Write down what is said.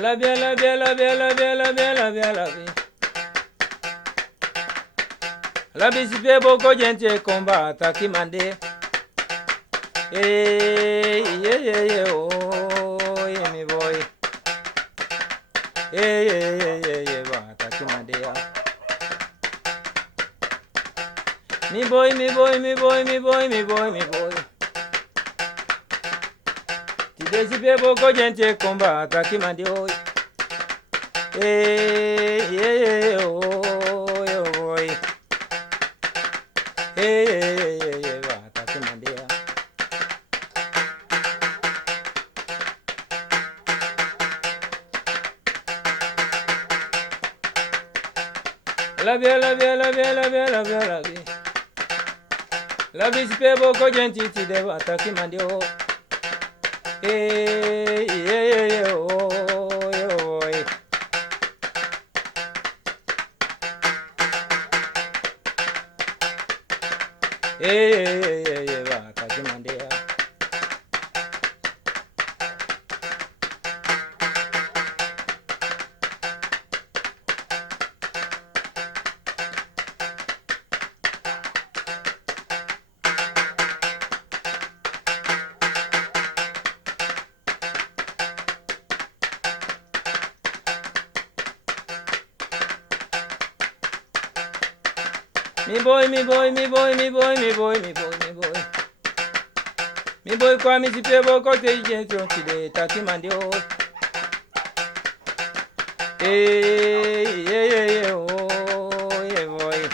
La bien, la bien, la bien, la bien, la bien, la bien, la bien. La bisipe boko gente combat qui mande. Oh, yeah, me boy. Bata qui mande ya. Me boy, me boy, me boy, me boy, me boy, me boy. Ti bisipe boko gente combat qui mande oh. Oh, yeah, boy. Bata qui mande ya. La bien, la bien, la bien, la bien, la bien, la bien. La bisipe boko gente ti de bata qui mande oh. Oh, yeah, boy. Bata qui mande ya. Me boy, me boy, me boy, me boy, me boy, me boy, me boy. Me boy kwa mi sipe boko te jenso ti de ta qui mande oh. Oh, yeah, boy.